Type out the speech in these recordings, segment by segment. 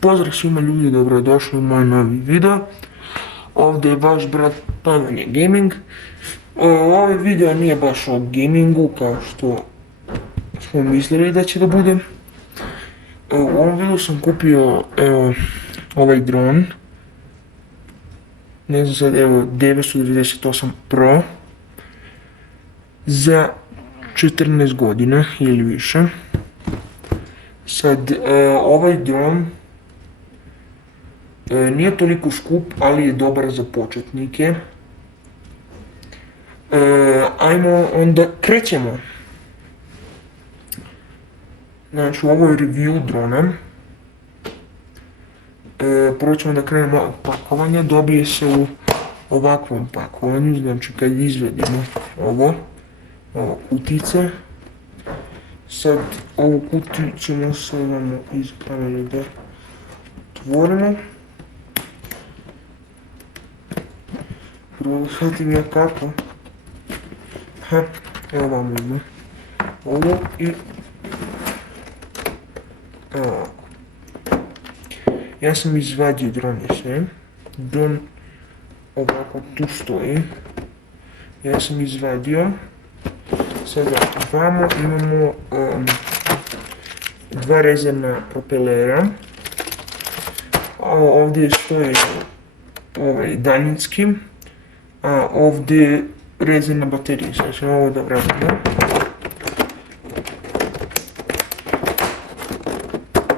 Pozdrav svima ljudi, dobrodošli u moj novi video. Ovdje je vaš brat Pavanje Gaming. Ovaj video nije baš o gamingu kao što smo mislili da će da bude. U ovom videu sam kupio ovaj dron. Ne znam sad, 998 Pro za 14 godina ili više. Sad, ovaj dron nije toliko skup, ali je dobar za početnike. Ajmo onda krećemo. Znači, ovo je review drona. Prvo ćemo da krenemo od pakovanja. Dobije se u ovakvom pakovanju, znači kad izvedemo ovo kutice. Sad ovu kutiju ćemo se iz kamere da otvorimo. Prvo da shvatim ja kako. Evo vam ima ovo i evo. Ja sam izvadio dron i sve. Dron ovako tu stoji. Ja sam izvadio. Sada vamo imamo dva rezervna propelera. Ovdje stoji ovaj daljinski, a ovdje je rezervna baterija. Sad ćemo ovo da vratimo.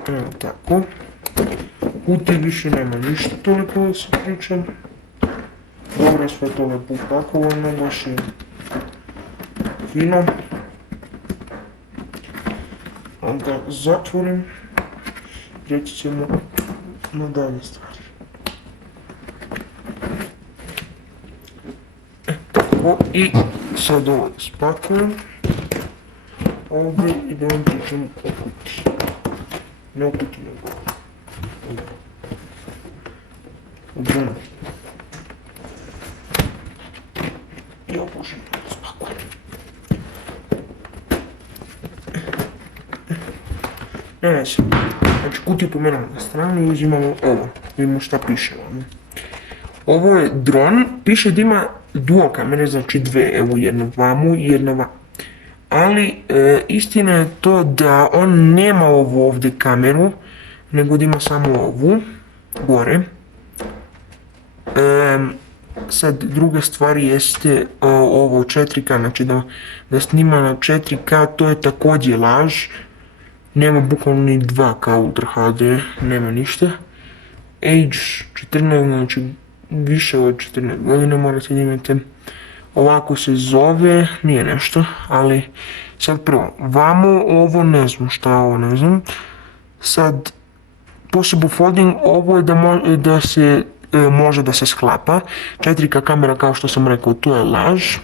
Evo tako. Kutiji više nema ništa toliko da se pričam. Dobro, sve to lepo upakovano, baš je fino. Onda zatvorim. Reći ćemo na dalje stvari. Tako, i sad ovo spakujem. Ovdje i da vam pričam o kutiji. Ne o kutiji, nego o dronu. I ovo možemo da spakujem. Ne znam. Znači, kutiju pomenemo na stranu i uzimamo ovo. Vidimo šta piše ovdje. Ovo je dron, piše da ima dual kamere, znači dve, evo jedna vamo i jedna vamo. Ali istina je to da on nema ovu ovdje kameru, nego da ima samo ovu, gore. Sad, druga stvar jeste ovo 4K, znači da snima na 4K, to je također laž. Nema bukvalno ni 2K Ultra HD, nema ništa. Age 14, znači više od 14 godina morate da imate. Ovako se zove, nije nešto, ali sad prvo, vamo ovo ne znam šta je ovo, ne znam. Sad, possible folding, ovo je da se može da se sklapa. 4K kamera, kao što sam rekao, to je laž.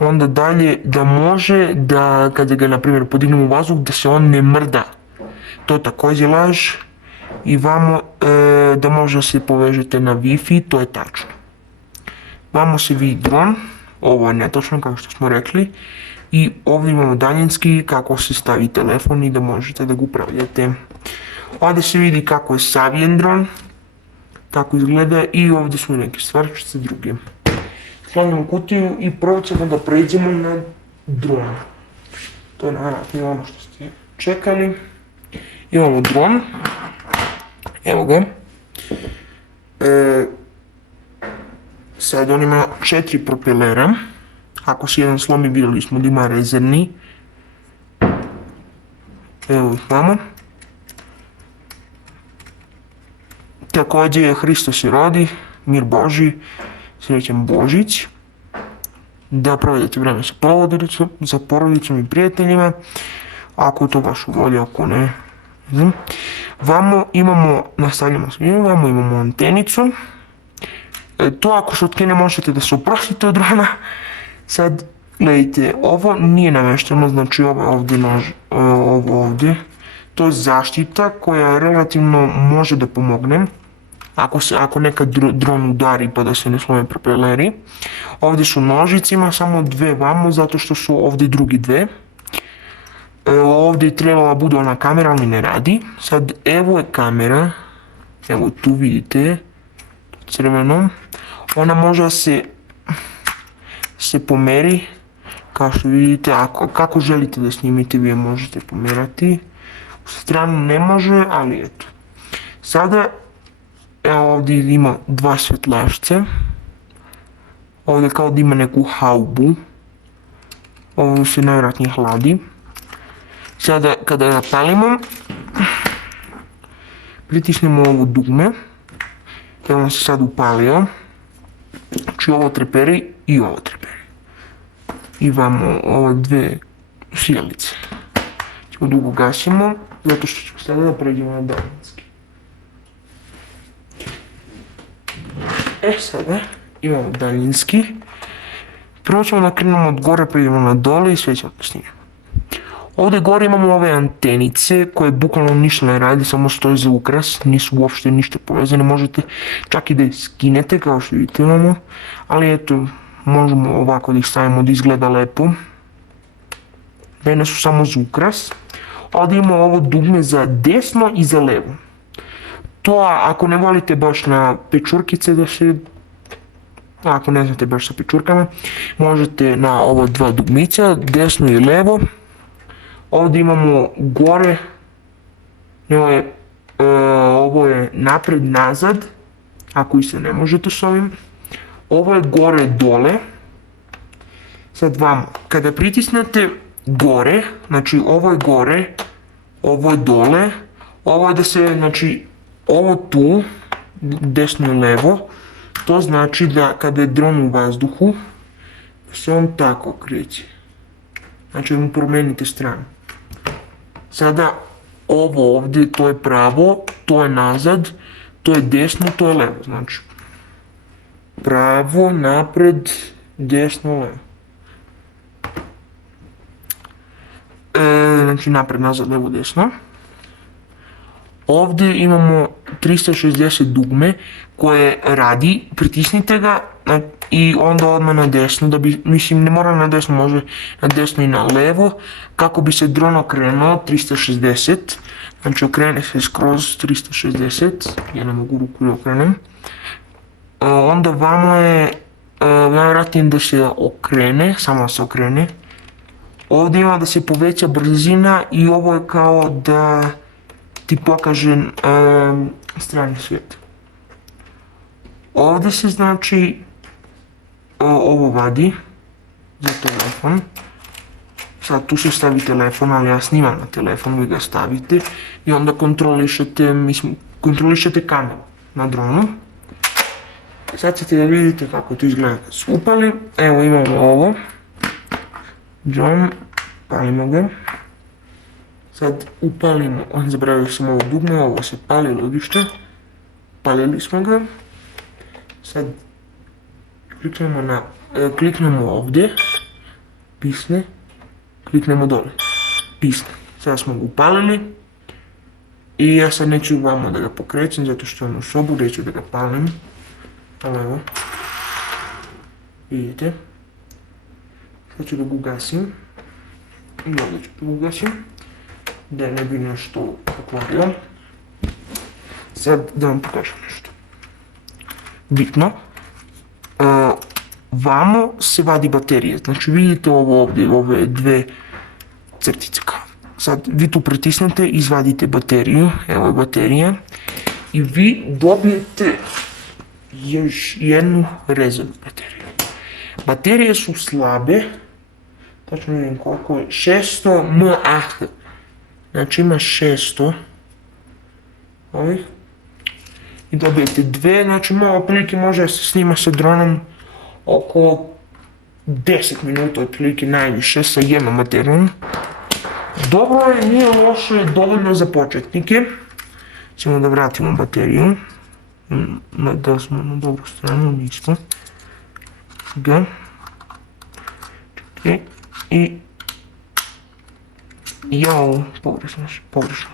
Onda dalje da može da kada ga na primjer podignemo u vazduh da se on ne mrda. To je također laž. I vamo da može da se povežete na Wi-Fi, to je tačno. Vamo se vidi dron, ovo je netočno kao što smo rekli. I ovdje imamo daljinski kako se stavi telefon i da možete da ga upravljate. Ovdje se vidi kako je savijen dron, tako izgleda i ovdje su neke stvarčice druge. Sklanjamo kutiju i prvo ćemo da pređemo na dron. To je naravno ono što ste čekali. Imamo dron. Evo ga. Sad on ima 4 propelera. Ako se jedan slomi, vidjeli smo da ima rezervni. Evo ih vamo. Također Hristos se rodi, mir Boži, srećan Božić. Da provedete vreme sa porodicom i prijateljima. Ako je to baš u volji, ako ne. Vamo imamo, nastavljamo s njim, vamo imamo antenicu. To ako se otkine možete da se oprostite od drona. Sad, gledajte, ovo nije namešteno, znači ovo ovdje. To je zaštita koja relativno može da pomogne. Ako nekad dron udari pa da se ne slome propeleri. Ovdje su nožice, ima samo dve vamo zato što su ovdje drugi dve. Ovdje je trebala bude ona kamera, ali ne radi. Sad, evo je kamera. Evo tu vidite, crveno. Ona može se pomeri, kao što vidite, kako želite da snimite, vi je možete pomerati. U stranu ne može, ali eto. Sada, evo ovdje ima dva svjetlašca. Ovdje kao da ima neku haubu. Ovo se najvjerojatnije hladi. Sada, kada zapalimo, pritisnemo ovo dugme. Evo on se sad upalio. Znači ovo treperi i ovo treperi. I vamo ove dve sjelice. Znači dugo gasimo, zato što ćemo sada da pređemo na daljinski. Sada imamo daljinski. Prvo ćemo da krenemo od gore, pa idemo na dole i sve ćemo da snimimo. Ovdje gore imamo ove antenice koje bukvalno ništa ne radi, samo stoje za ukras, nisu uopšte ništa povezane, možete čak i da ih skinete kao što vidite imamo, ali eto, možemo ovako da ih stavimo da izgleda lepo. Mene su samo za ukras. Ovdje imamo ovo dugme za desno i za levo. To ako ne volite baš na pečurkice da se, ako ne znate baš sa pečurkama, možete na ovo dva dugmića, desno i levo. Ovdje imamo gore, ovo je napred, nazad, ako i se ne možete s ovim. Ovo je gore, dole. Sad vam, kada pritisnete gore, znači ovo je gore, ovo je dole, ovo je da se, znači, ovo tu, desno i levo, to znači da kada je dron u vazduhu, se on tako kreće. Znači mu promijenite stranu. Sada ovo ovdje, to je pravo, to je nazad, to je desno, to je levo. Znači pravo, napred, desno, levo. Znači napred, nazad, levo, desno. Ovdje imamo 360 dugme koje radi, pritisnite ga i onda odmah na desno, da bi, mislim ne mora na desno, može na desno i na levo, kako bi se dron okrenuo 360, znači okrene se skroz 360, ja ne mogu ruku da okrenem. Onda vamo je najvjerojatnije da se okrene, samo se okrene. Ovdje ima da se poveća brzina i ovo je kao da ti pokaže strani svijet. Ovdje se znači ovo vadi za telefon. Sad tu se stavi telefon, ali ja snimam na telefon, vi ga stavite i onda kontrolišete kameru na dronu. Sad ćete da vidite kako to izgleda kad su upali. Evo imamo ovo. Drone, palimo ga. Sad upalimo, zabravio sam ovo dugme, ovo se pali logište. Palili smo ga. Sad kliknemo ovdje, pisne, kliknemo dole, pisne. Sada smo ga upalili i ja sad neću vamo da ga pokrećem zato što je u sobu, neću da ga palim. Ali evo, vidite. Sad ću da ga ugasim i ovdje ću da ga ugasim, da ne bi nešto pokvario. Sad da vam pokažem nešto. Bitno, vamo se vadi baterija, znači vidite ovo ovdje, ove dve crtice kao. Sad vi tu pritisnete, izvadite bateriju, evo je baterija, i vi dobijete još jednu rezervnu bateriju. Baterije su slabe, tačno vidim koliko je, 600 mAh, znači ima 600 ovih. I dobijete dve, znači malo prilike može se snima sa dronom oko 10 minuta otprilike najviše sa jednom baterijom. Dobro je, nije loše, dovoljno za početnike. Ćemo da vratimo bateriju. Da smo na dobru stranu, nismo. Ga. Čekaj. I jao, pogrešno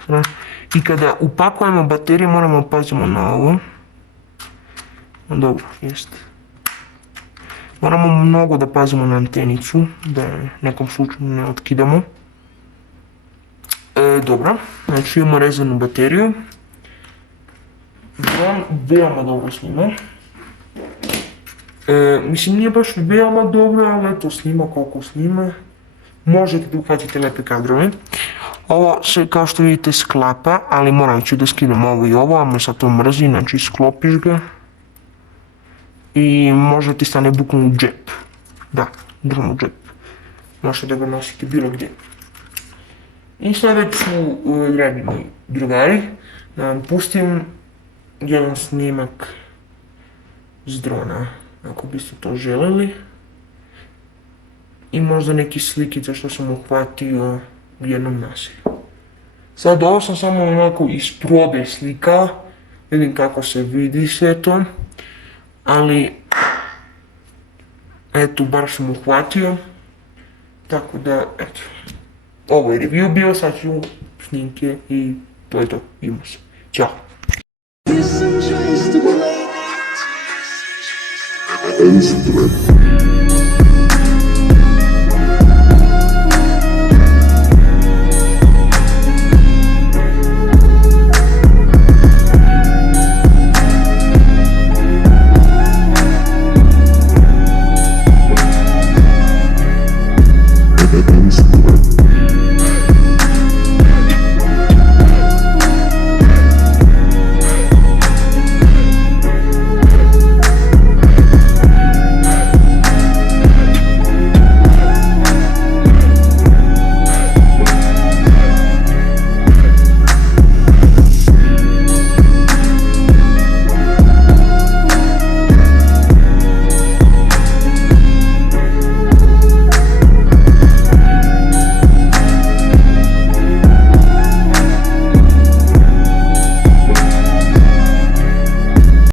stranu. I kada upakujemo bateriju moramo pazimo na ovo. Dobro, jest. Moramo mnogo da pazimo na antenicu, da nekom slučaju ne otkidamo. Dobro, znači imamo rezervnu bateriju. Dron veoma dobro snima. Mislim, nije baš veoma dobro, ali eto, snima koliko snima. Možete da uhvatite lepe kadrove. Ovo se, kao što vidite, sklapa, ali morat ću da skinem ovo i ovo, a me sad to mrzi, znači sklopiš ga. I može ti stane bukvalno u džep. Da, dron u džep. Možete da ga nosite bilo gdje. I sljedeću, dragi moji drugari, da vam pustim jedan snimak s drona, ako biste to želeli. I možda neki slikice što sam uhvatio u jednom naselju. Sad ovo sam samo onako iz probe slikao, vidim kako se vidi sve to, ali eto, bar sam uhvatio, tako da, eto, ovo je review bio, sad ću snimke i to je to, vidimo se, ćao! Listen, just to play.